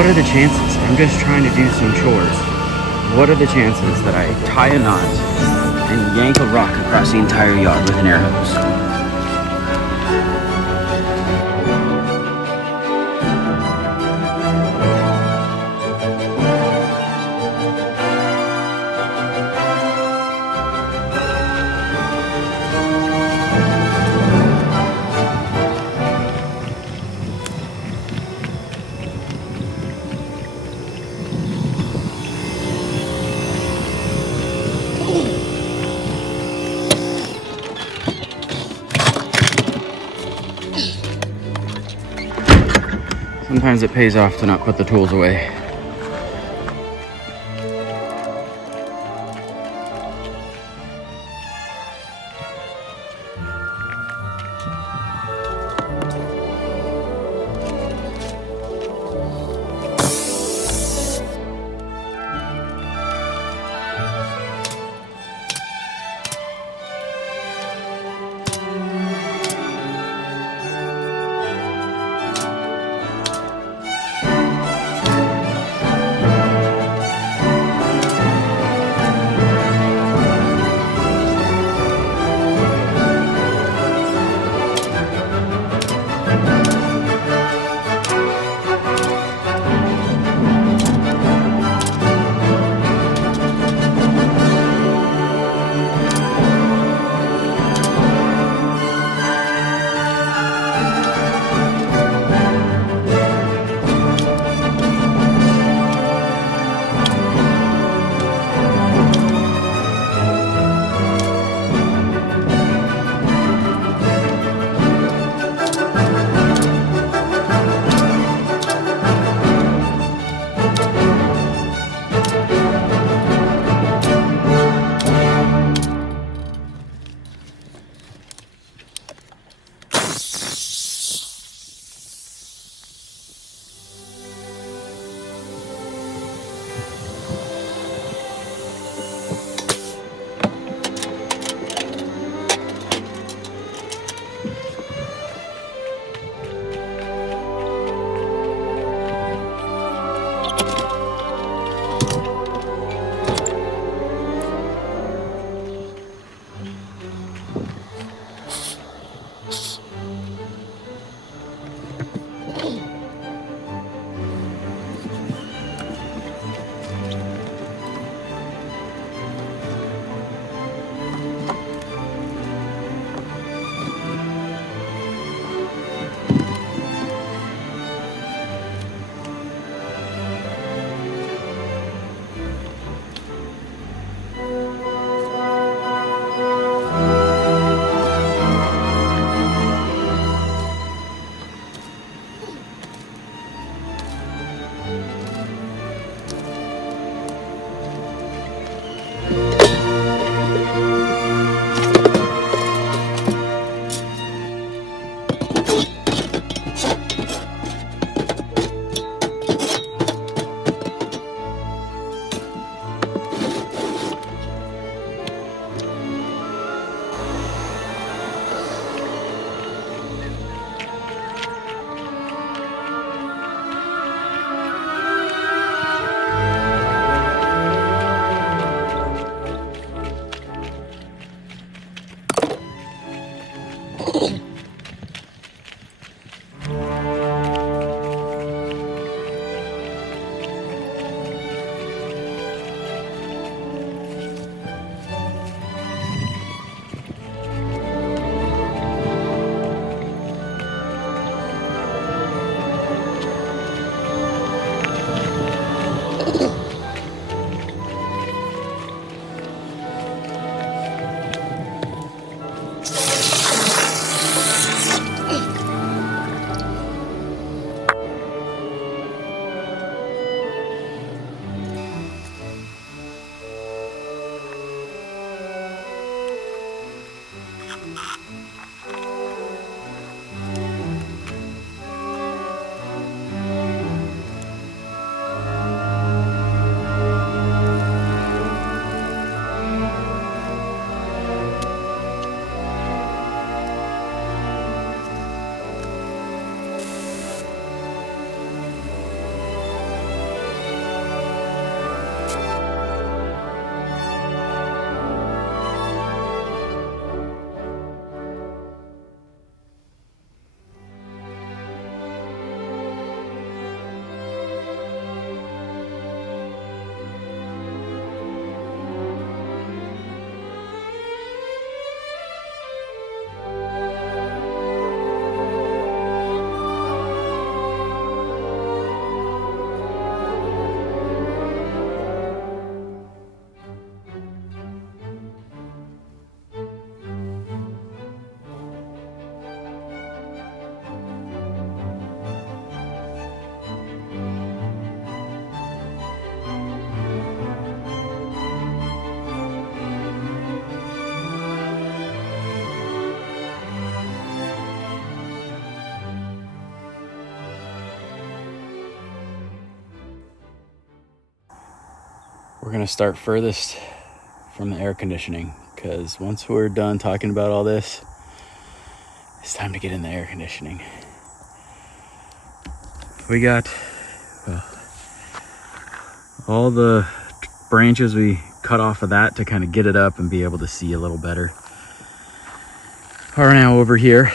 What are the chances? I'm just trying to do some chores. What are the chances that I tie a knot and yank a rock across the entire yard with an air hose? Sometimes it pays off to not put the tools away. we're gonna start furthest from the air conditioning, because once we're done talking about all this, it's time to get in the air conditioning. We got all the branches we cut off of that to kind of get it up and be able to see a little better are now over here.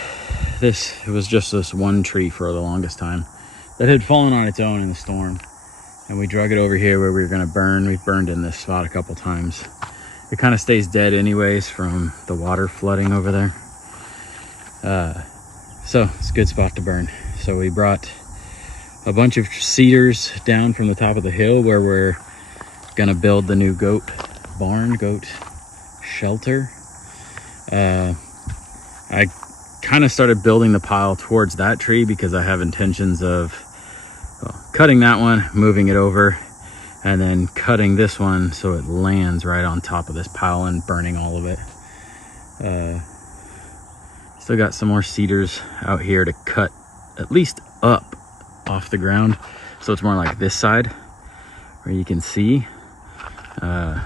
It was just this one tree for the longest time that had fallen on its own in the storm, and we drug it over here where we were going to burn. We've burned in this spot a couple times. It kind of stays dead anyways from the water flooding over there, so it's a good spot to burn. So we brought a bunch of cedars down from the top of the hill where we're gonna build the new goat shelter. I kind of started building the pile towards that tree because I have intentions of cutting that one, moving it over, and then cutting this one so it lands right on top of this pile and burning all of it. Still got some more cedars out here to cut at least up off the ground, so it's more like this side where you can see how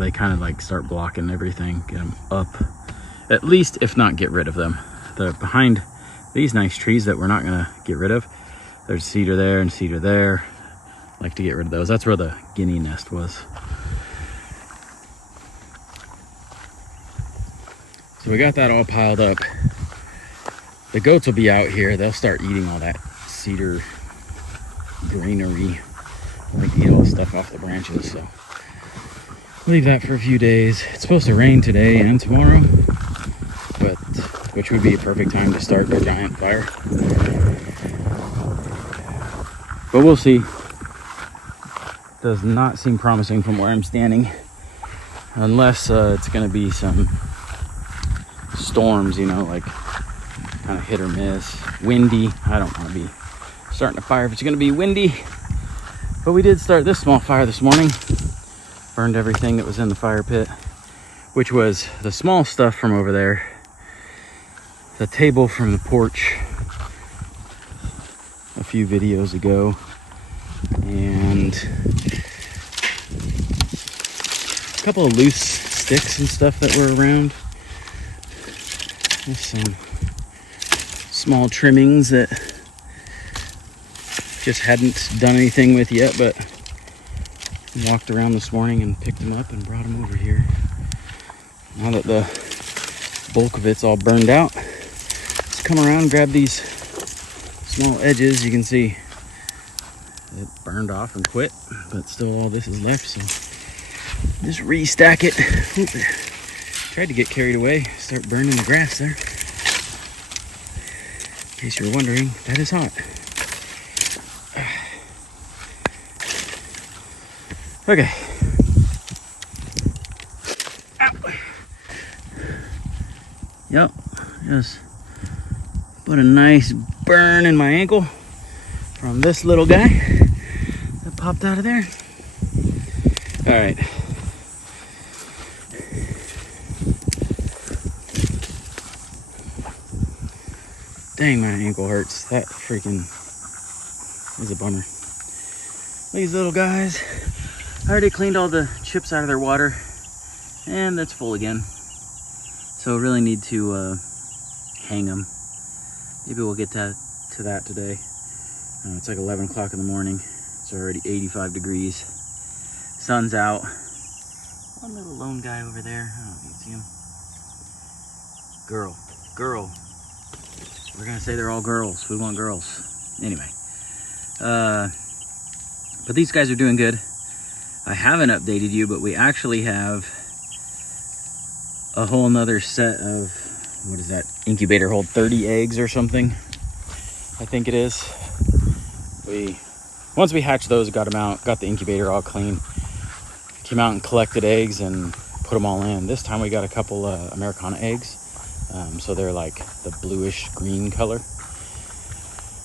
they kind of like start blocking everything. Get them up at least, if not get rid of them. Behind these nice trees that we're not gonna get rid of, there's cedar there and cedar there. I like to get rid of those. That's where the guinea nest was. So we got that all piled up. The goats will be out here. They'll start eating all that cedar greenery. They eat all the stuff off the branches, so leave that for a few days. It's supposed to rain today and tomorrow, which would be a perfect time to start a giant fire. But we'll see. Does not seem promising from where I'm standing, unless it's going to be some storms, like kind of hit or miss. Windy. I don't want to be starting a fire if it's going to be windy. But we did start this small fire this morning. Burned everything that was in the fire pit, which was the small stuff from over there, the table from the porch a few videos ago, and a couple of loose sticks and stuff that were around. There's some small trimmings that just hadn't done anything with yet, but walked around this morning and picked them up and brought them over here. Now that the bulk of it's all burned out, let's come around and grab these small edges. You can see it burned off and quit, but still all this is left, so just restack it. Oop, tried to get carried away, start burning the grass there. In case you're wondering, that is hot. Okay. Ow. Yep, just put a nice burn in my ankle from this little guy that popped out of there. All right. Dang, my ankle hurts. That freaking is a bummer. These little guys, I already cleaned all the chips out of their water, and that's full again. So really need to hang them. Maybe we'll get to that today. It's like 11 o'clock in the morning. It's already 85 degrees. Sun's out. One little lone guy over there. I don't know if you can see him. Girl. We're gonna say they're all girls. We want girls. Anyway. But these guys are doing good. I haven't updated you, but we actually have a whole nother set of, what is that, incubator hold 30 eggs or something, I think it is. Once we hatched those, got them out, got the incubator all clean, came out and collected eggs and put them all in. This time we got a couple Americana eggs, so they're like the bluish green color.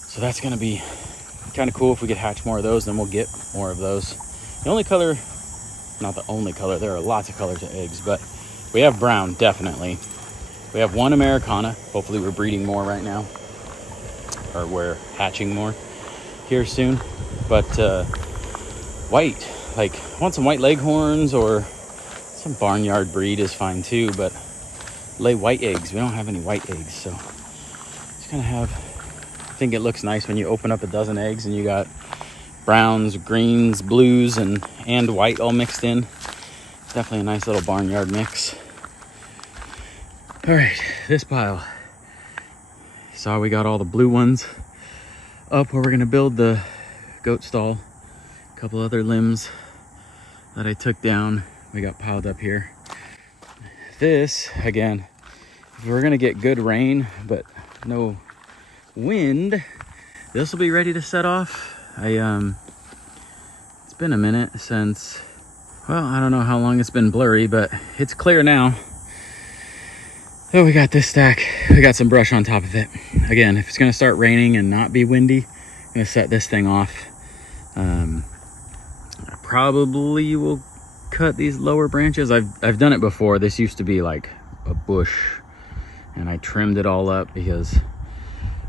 So that's gonna be kind of cool. If we could hatch more of those, then we'll get more of those. The only color, not the only color, there are lots of colors of eggs, but we have brown, definitely. We have one Americana. Hopefully we're breeding more right now, or we're hatching more here soon. But white. Like, I want some white leghorns, or some barnyard breed is fine too, but lay white eggs. We don't have any white eggs, so just kind of have, I think it looks nice when you open up a dozen eggs and you got browns, greens, blues, and white all mixed in. Definitely a nice little barnyard mix. All right, this pile. Saw we got all the blue ones up where we're gonna build the goat stall. A couple other limbs that I took down, we got piled up here. This, again, if we're gonna get good rain but no wind, this will be ready to set off. It's been a minute since, well, I don't know how long it's been blurry, but it's clear now. So we got this stack. We got some brush on top of it. Again, if it's gonna start raining and not be windy, I'm gonna set this thing off. I probably will cut these lower branches. I've done it before. This used to be like a bush, and I trimmed it all up because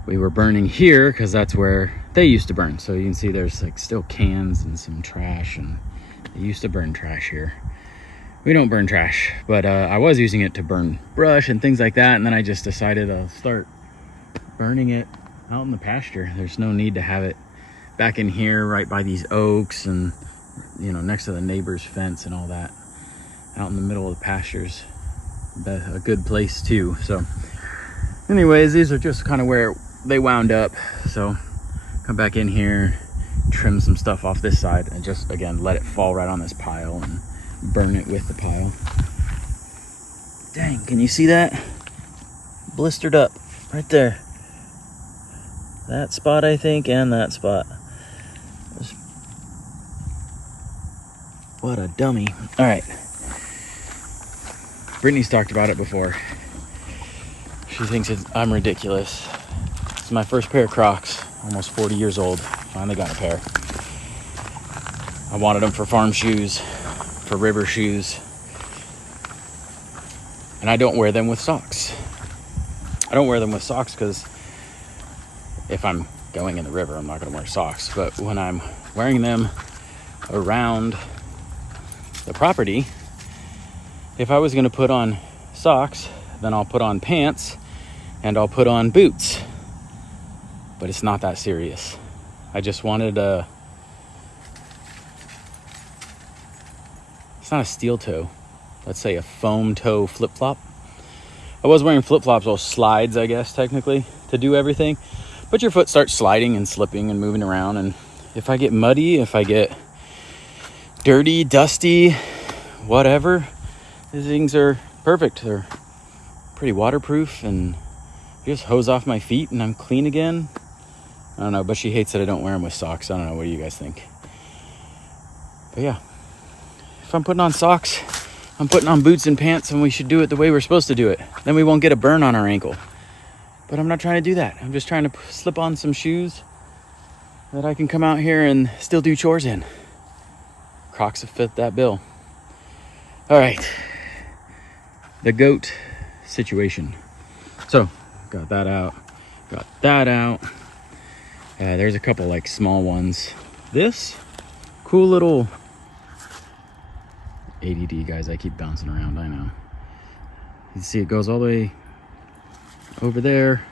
we were burning here, because that's where they used to burn. So you can see there's like still cans and some trash, and they used to burn trash here. We don't burn trash, but I was using it to burn brush and things like that, and then I just decided I'll start burning it out in the pasture. There's no need to have it back in here right by these oaks and, you know, next to the neighbor's fence and all that. Out in the middle of the pastures, a good place too. So anyways, these are just kind of where they wound up. So come back in here, trim some stuff off this side, and just, again, let it fall right on this pile and burn it with the pile. Dang, can you see that? Blistered up right there. That spot, I think, and that spot. What a dummy. All right. Brittany's talked about it before. She thinks I'm ridiculous. It's my first pair of Crocs, almost 40 years old. Finally got a pair. I wanted them for farm shoes, for river shoes, and I don't wear them with socks. I don't wear them with socks because if I'm going in the river, I'm not going to wear socks. But when I'm wearing them around the property, if I was going to put on socks, then I'll put on pants and I'll put on boots. But it's not that serious. I just wanted a, it's not a steel toe, let's say a foam toe flip-flop. I was wearing flip-flops, or slides, I guess, technically, to do everything. But your foot starts sliding and slipping and moving around. And if I get muddy, if I get dirty, dusty, whatever, these things are perfect. They're pretty waterproof, and just hose off my feet and I'm clean again. I don't know, but she hates that I don't wear them with socks. I don't know, what do you guys think? But yeah, if I'm putting on socks, I'm putting on boots and pants, and we should do it the way we're supposed to do it. Then we won't get a burn on our ankle. But I'm not trying to do that. I'm just trying to slip on some shoes that I can come out here and still do chores in. Crocs have fit that bill. All right, the goat situation. So got that out, got that out. There's a couple like small ones. This cool little ADD, guys, I keep bouncing around, I know. You see it goes all the way over there,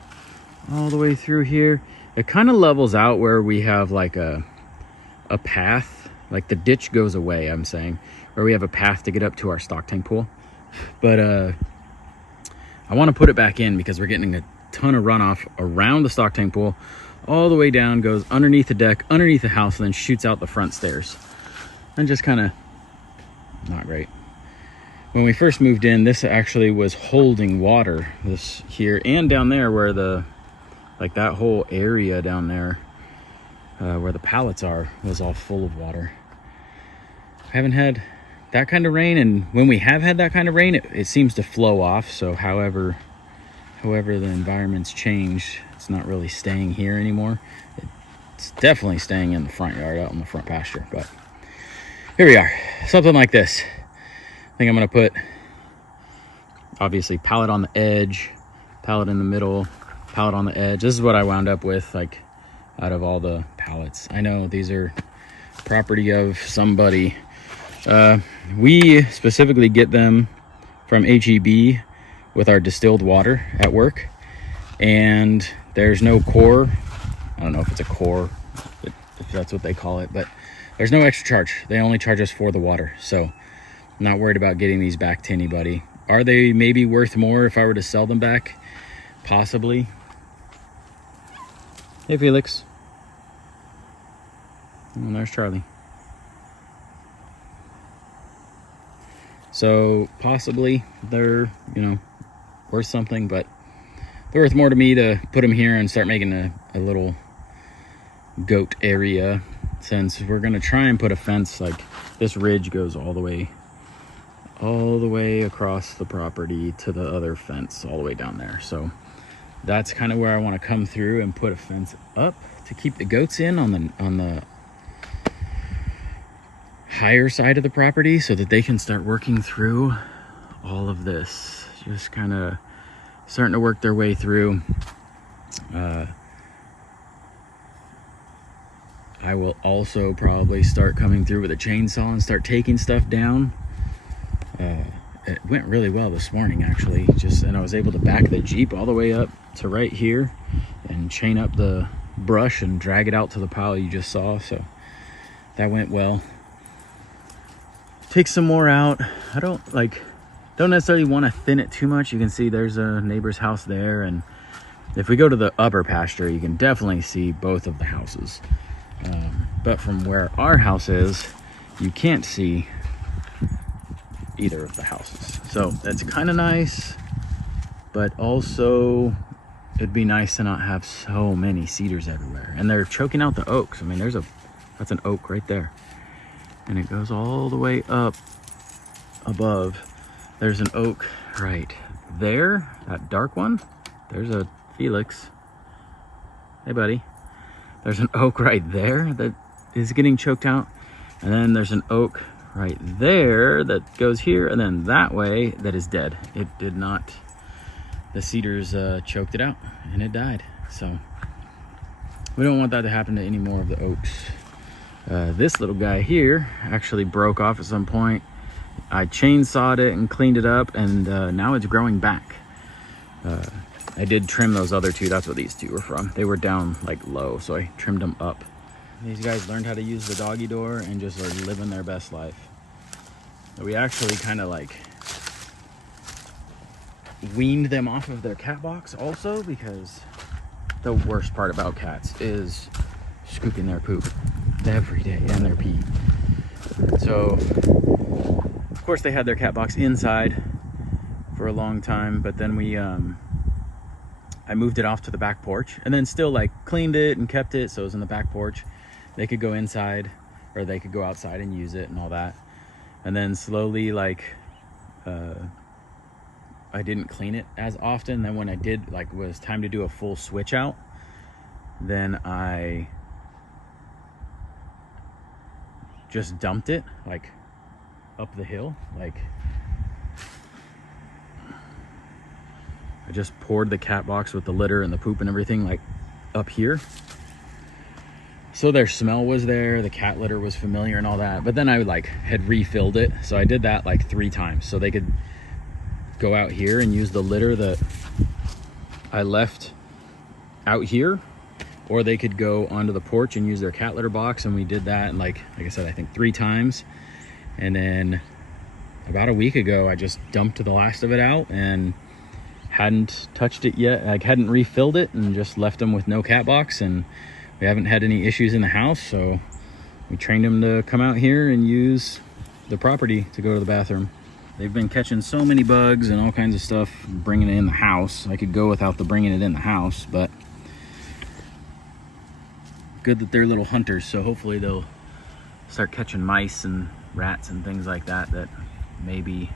all the way through here. It kind of levels out where we have like a path, like the ditch goes away, I'm saying, where we have a path to get up to our stock tank pool. But I want to put it back in because we're getting a ton of runoff around the stock tank pool, all the way down, goes underneath the deck, underneath the house, and then shoots out the front stairs. And just kind of not great. When we first moved in, this actually was holding water, this here and down there, where the, like that whole area down there where the pallets are, was all full of water. I haven't had that kind of rain, and when we have had that kind of rain, it seems to flow off. So however the environment's changed, it's not really staying here anymore. It's definitely staying in the front yard, out in the front pasture. But here we are, something like this. I think I'm gonna put, obviously, pallet on the edge, pallet in the middle, pallet on the edge. This is what I wound up with, like, out of all the pallets. I know these are property of somebody. We specifically get them from HEB with our distilled water at work, and there's no core. I don't know if it's a core, if that's what they call it, but there's no extra charge. They only charge us for the water, so I'm not worried about getting these back to anybody. Are they maybe worth more if I were to sell them back? Possibly. Hey, Felix. And there's Charlie. So possibly they're, worth something, but they're worth more to me to put them here and start making a little goat area, since we're going to try and put a fence. Like, this ridge goes all the way across the property to the other fence all the way down there. So that's kind of where I want to come through and put a fence up to keep the goats in on the higher side of the property, so that they can start working through all of this, just kind of starting to work their way through. I will also probably start coming through with a chainsaw and start taking stuff down. It went really well this morning, actually. And I was able to back the Jeep all the way up to right here and chain up the brush and drag it out to the pile you just saw. So that went well. Take some more out. I don't necessarily want to thin it too much. You can see there's a neighbor's house there, and if we go to the upper pasture, you can definitely see both of the houses. But from where our house is, you can't see either of the houses. So that's kind of nice, but also it'd be nice to not have so many cedars everywhere. And they're choking out the oaks. I mean, that's an oak right there. And it goes all the way up above. There's an oak right there, that dark one. There's a Felix. Hey, buddy. There's an oak right there that is getting choked out. And then there's an oak right there that goes here, and then that way that is dead. It did not, the cedars choked it out and it died. So we don't want that to happen to any more of the oaks. This little guy here actually broke off at some point. I chainsawed it and cleaned it up, and now it's growing back. I did trim those other two. That's what these two were from. They were down like low, so I trimmed them up. These guys learned how to use the doggy door and just are living their best life. We actually kind of like weaned them off of their cat box also, because the worst part about cats is scooping their poop every day and their pee. So of course they had their cat box inside for a long time, but then I moved it off to the back porch, and then still like cleaned it and kept it so it was in the back porch. They could go inside, or they could go outside and use it and all that. And then slowly, like, I didn't clean it as often. Then when I did, like, was time to do a full switch out, then I just dumped it, like, up the hill. Like, I just poured the cat box with the litter and the poop and everything, like, up here. So their smell was there, the cat litter was familiar and all that. But then I like had refilled it. So I did that like 3 times. So they could go out here and use the litter that I left out here, or they could go onto the porch and use their cat litter box. And we did that, and like I said, I think 3 times. And then about a week ago, I just dumped the last of it out and hadn't touched it yet. I hadn't refilled it, and just left them with no cat box. And we haven't had any issues in the house, so we trained them to come out here and use the property to go to the bathroom. They've been catching so many bugs and all kinds of stuff, bringing it in the house. I could go without the bringing it in the house, but good that they're little hunters, so hopefully they'll start catching mice and rats and things like that that may be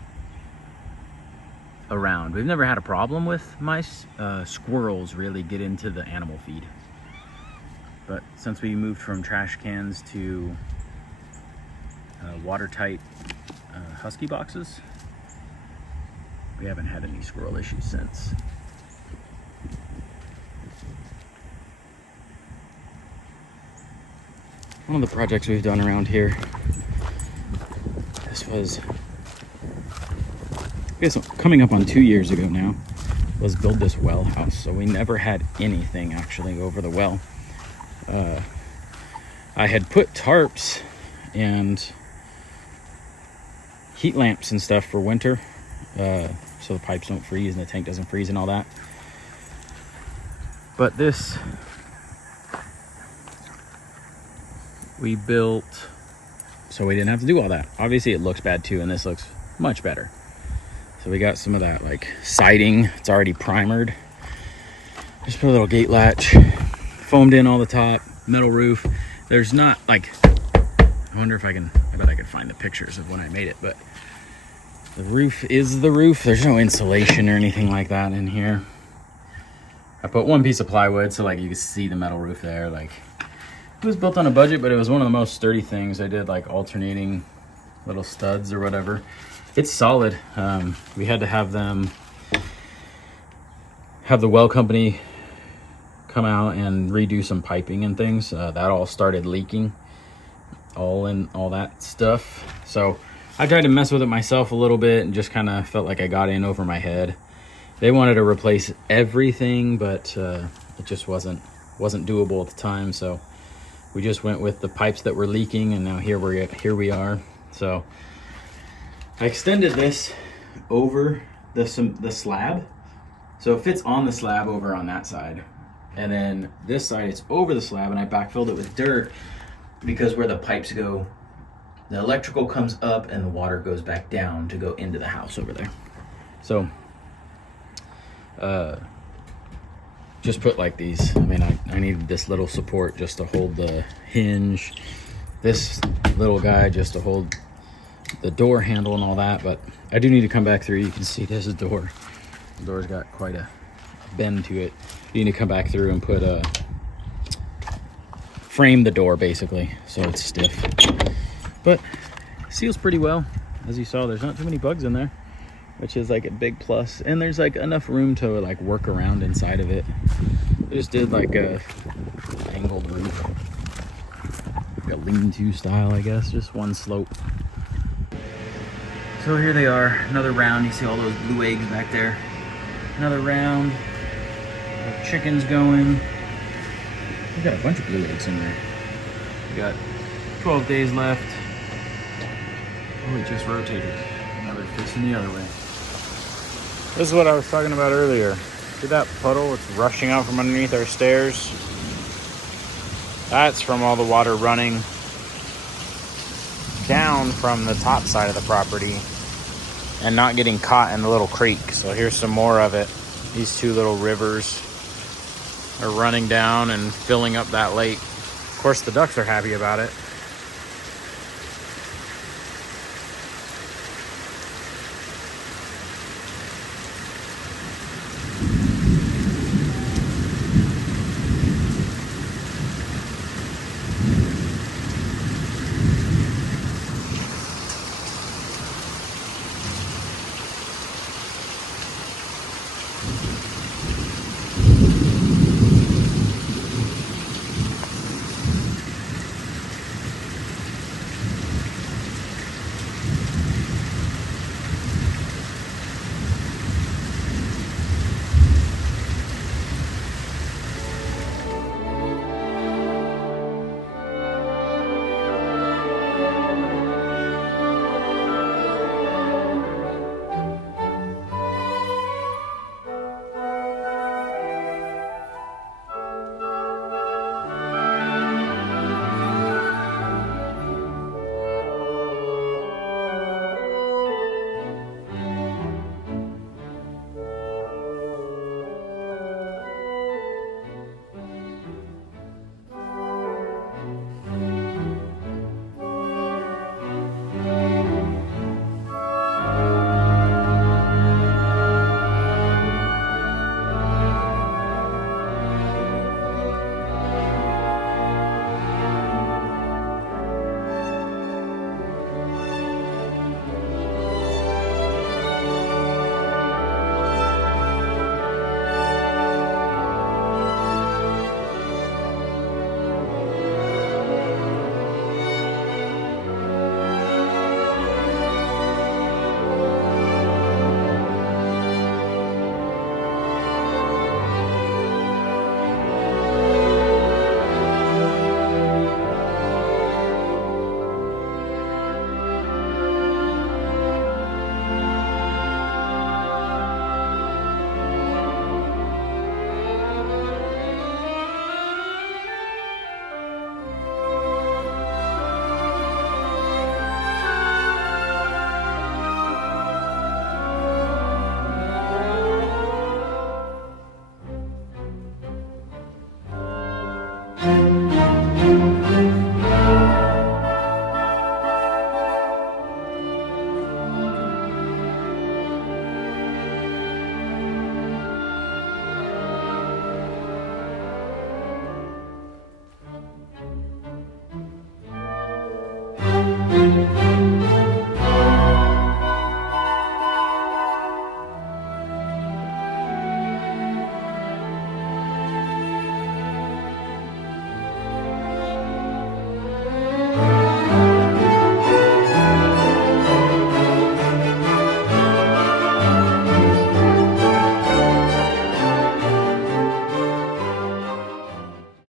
around. We've never had a problem with mice. Squirrels really get into the animal feed. But since we moved from trash cans to watertight husky boxes, we haven't had any squirrel issues since. One of the projects we've done around here, this was, I guess coming up on 2 years ago now, was build this well house. So we never had anything actually over the well. I had put tarps and heat lamps and stuff for winter, so the pipes don't freeze and the tank doesn't freeze and all that. But this, we built so we didn't have to do all that. Obviously it looks bad too, and this looks much better. So we got some of that like siding, it's already primered. Just put a little gate latch, foamed in all the top, metal roof. There's not like, I wonder if I bet I could find the pictures of when I made it, but the roof is the roof. There's no insulation or anything like that in here. I put one piece of plywood so like you can see the metal roof there. Like, it was built on a budget, but it was one of the most sturdy things. I did like alternating little studs or whatever. It's solid. We had to have the well company come out and redo some piping and things. That all started leaking, all that stuff. So I tried to mess with it myself a little bit and just kind of felt like I got in over my head. They wanted to replace everything, but it just wasn't doable at the time. So we just went with the pipes that were leaking, and now here we are. So I extended this over the slab, so it fits on the slab over on that side, and then this side it's over the slab, and I backfilled it with dirt because where the pipes go, the electrical comes up and the water goes back down to go into the house over there. So just put like these, I mean, I needed this little support just to hold the hinge, this little guy just to hold the door handle and all that. But I do need to come back through. You can see this is door. The door's got quite a bend to it. You need to come back through and put frame the door basically so it's stiff. But seals pretty well. As you saw, there's not too many bugs in there, which is like a big plus. And there's like enough room to like work around inside of it. I just did like a angled roof, like a lean-to style, I guess, just one slope. So here they are, another round. You see all those blue eggs back there. Another round. Chickens going. We got a bunch of blue eggs in there. We got 12 days left. Oh, it just rotated. Now they're facing the other way. This is what I was talking about earlier. See that puddle? It's rushing out from underneath our stairs. That's from all the water running down from the top side of the property and not getting caught in the little creek. So here's some more of it. These two little rivers are running down and filling up that lake. Of course, the ducks are happy about it.